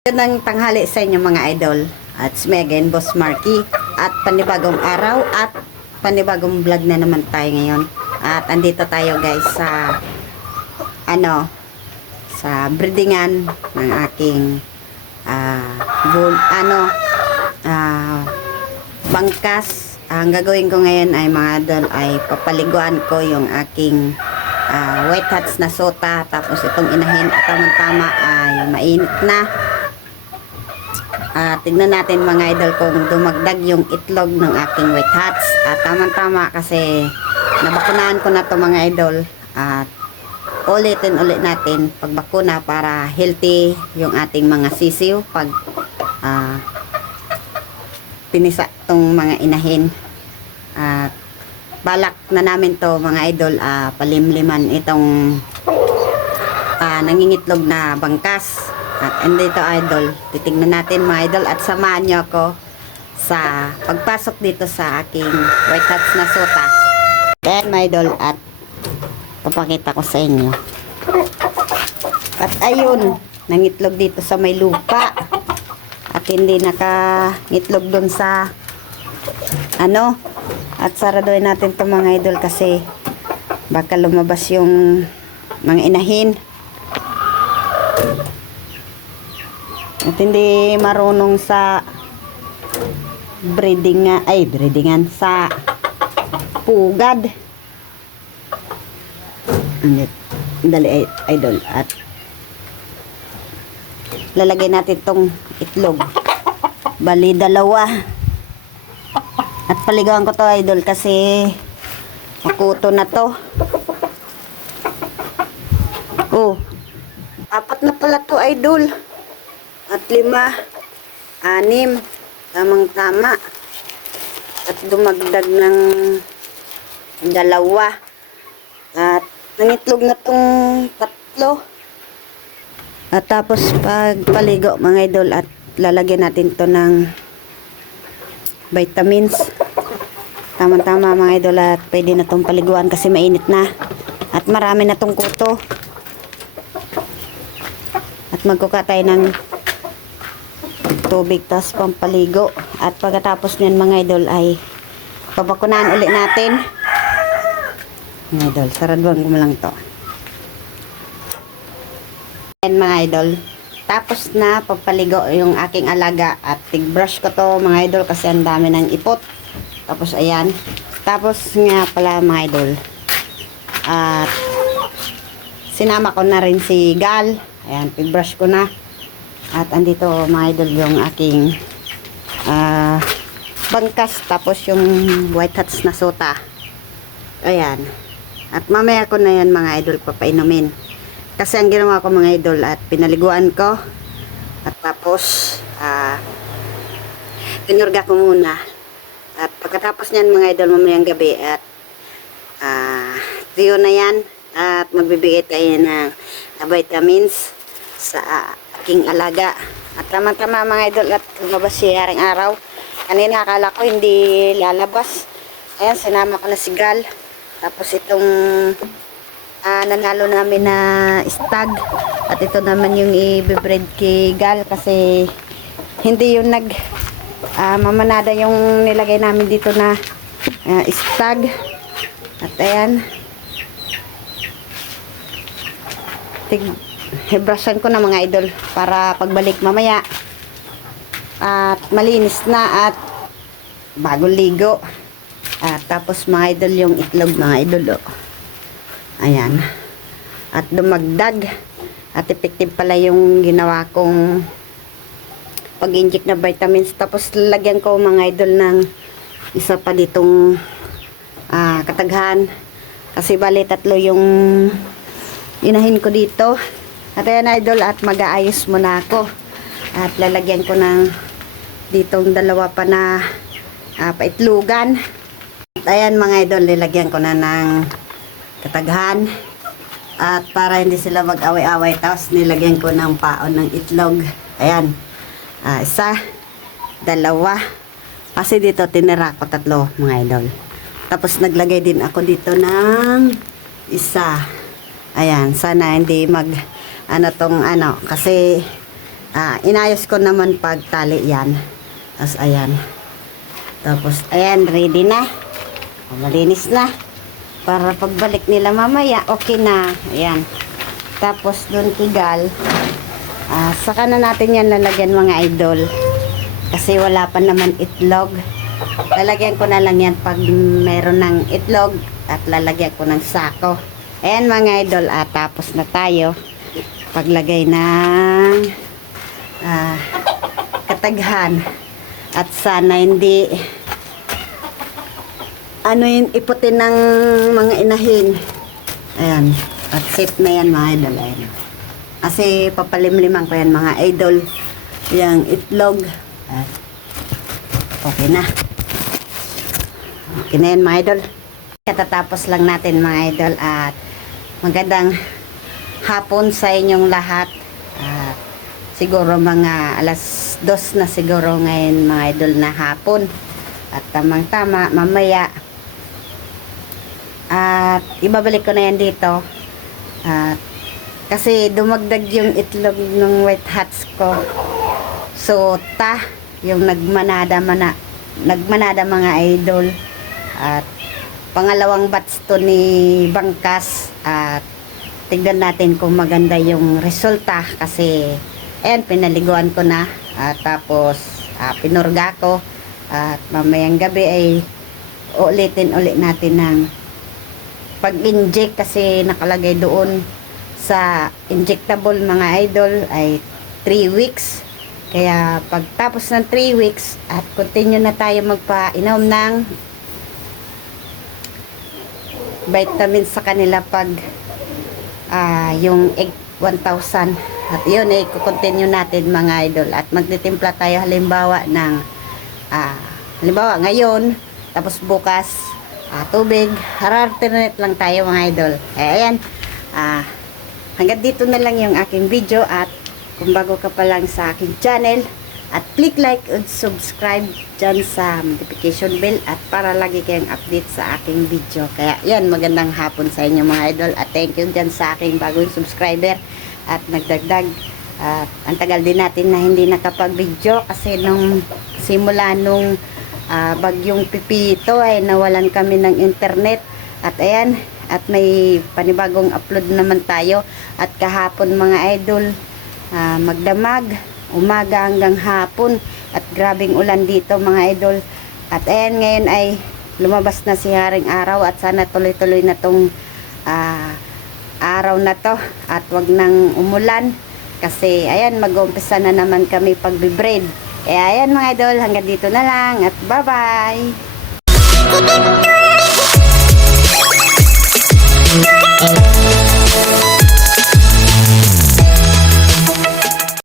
Magandang tanghali sa inyo mga idol. At again, Boss Marky. At panibagong araw at panibagong vlog na naman tayo ngayon. At andito tayo guys sa sa breedingan ng aking bangkas. Ang gagawin ko ngayon ay mga idol ay papaliguan ko yung aking white hats na sota. Tapos itong inahin at tamang-tama ay mainit na. Tignan natin mga idol kung dumagdag yung itlog ng aking white hats. Tama-tama kasi nabakunahan ko na to mga idol. At ulitin ulit natin pagbakuna para healthy yung ating mga sisiw pag pinisa tong mga inahin. At balak na namin to mga idol palimliman itong nangingitlog na bangkas. At andito idol, titignan natin mga idol at samahan nyo ako sa pagpasok dito sa aking white hats na sota. Ayan mga idol at papakita ko sa inyo. At ayun, nangitlog dito sa may lupa. At hindi nakangitlog dun sa at saraduin natin to mga idol kasi baka lumabas yung mga inahin. At hindi marunong sa breedingan sa pugad. Dali idol. At lalagay natin tong itlog. Bali dalawa. At paligawan ko to idol kasi makuto na to. Oh, 4 na pala to idol. At 5, 6, tamang-tama. At dumagdag ng 2. At nangitlog na tong 3. At tapos pagpaligo mga idol at lalagyan natin to ng vitamins. Tamang-tama mga idol at pwede na tong paliguan kasi mainit na. At marami na tong kuto. At magkuka tayo ng tubig tas pampaligo. At pagkatapos nyan mga idol ay pabakunahan ulit natin. Mga idol, saraduan ko lang to. Ayan mga idol, tapos na pampaligo yung aking alaga at tig-brush ko to mga idol kasi ang dami ng ipot. Tapos ayan, tapos nga pala mga idol at sinama ko na rin si Gal. Ayan, tig-brush ko na. At andito mga idol yung aking bangkas tapos yung white hats na sota. Ayan. At mamaya ko na yan mga idol papainumin. Kasi ang ginawa ko mga idol at pinaliguan ko. At tapos pinurga ko muna. At pagkatapos nyan mga idol mamayang gabi at tiyo na yan. At magbibigay tayo ng vitamins sa aking alaga. At tama-tama mga idol at lumabas siya haring araw. Kanina akala ko hindi lalabas. Ayan, sinama ko na si Gal. Tapos itong nanalo namin na stag. At ito naman yung i-breed kay Gal kasi hindi yung mamanada yung nilagay namin dito na stag. At ayan, hebrasyan ko na mga idol para pagbalik mamaya at malinis na at bagong ligo. At tapos mga idol yung itlog mga idol ayan at dumagdag at effective pala yung ginawa kong pag-inject na vitamins. Tapos lalagyan ko mga idol ng isa pa ditong kataghan kasi bali 3 yung inahin ko dito. At ayan idol at mag-aayos muna ako at lalagyan ko ng ditong 2 pa na paitlugan. At ayan mga idol, nilagyan ko na ng kataghan at para hindi sila mag-away-away. Tapos nilagyan ko ng paon ng itlog. Ayan, 1, 2 kasi dito tinira ko 3 mga idol. Tapos naglagay din ako dito ng 1. Ayan, sana hindi kasi inayos ko naman pagtali yan. Tapos ayan. Tapos ayan, ready na. Malinis na. Para pagbalik nila mamaya, okay na. Ayan. Tapos doon tigal. Saka na natin yan lalagyan mga idol. Kasi wala pa naman itlog. Lalagyan ko na lang yan pag meron ng itlog. At lalagyan ko ng sako. Ayan mga idol. Tapos na tayo. Paglagay ng kataghan. At sana hindi yung iputin ng mga inahin. Ayan. At safe na yan mga idol. Ayan. Kasi papalimliman ko yan mga idol. Yung itlog. Okay na. Okay na yan mga idol. Katatapos lang natin mga idol. At magandang hapon sa inyong lahat. At siguro mga alas 2 na siguro ngayon mga idol na hapon. At tamang tama mamaya. At ibabalik ko na yan dito. Kasi dumagdag yung itlog ng white hats ko. So yung nagmanada mga idol. At pangalawang batch to ni Bangkas. At tignan natin kung maganda yung resulta. Kasi ayan, pinaliguan ko na. Tapos pinurga ko. At mamayang gabi ay ulitin ulit natin ng pag-inject kasi nakalagay doon sa injectable mga idol ay 3 weeks. Kaya pagtapos ng 3 weeks at continue na tayo magpainom ng vitamins sa kanila pag yung egg 1000. At yun ay continue natin mga idol. At magtitimpla tayo halimbawa ng halimbawa ngayon, tapos bukas tubig, alternate lang tayo mga idol. Ayan, hanggang dito na lang yung aking video. At kung bago ka pa lang sa aking channel, at click like and subscribe dyan sa notification bell at para lagi kayong update sa aking video. Kaya yan, magandang hapon sa inyo mga idol. At thank you dyan sa aking bagong subscriber at nagdagdag. At ang tagal din natin na hindi nakapag-video kasi nung simula nung bagyong Pipito ay nawalan kami ng internet. At ayan, at may panibagong upload naman tayo. At kahapon mga idol, magdamag, umaga hanggang hapon. At grabing ulan dito mga idol. At ayan, ngayon ay lumabas na si Haring Araw. At sana tuloy-tuloy na tong araw na to. At wag nang umulan. Kasi ayan, mag-umpisa na naman kami pag-breed. Kaya ayan mga idol, hanggang dito na lang at bye-bye!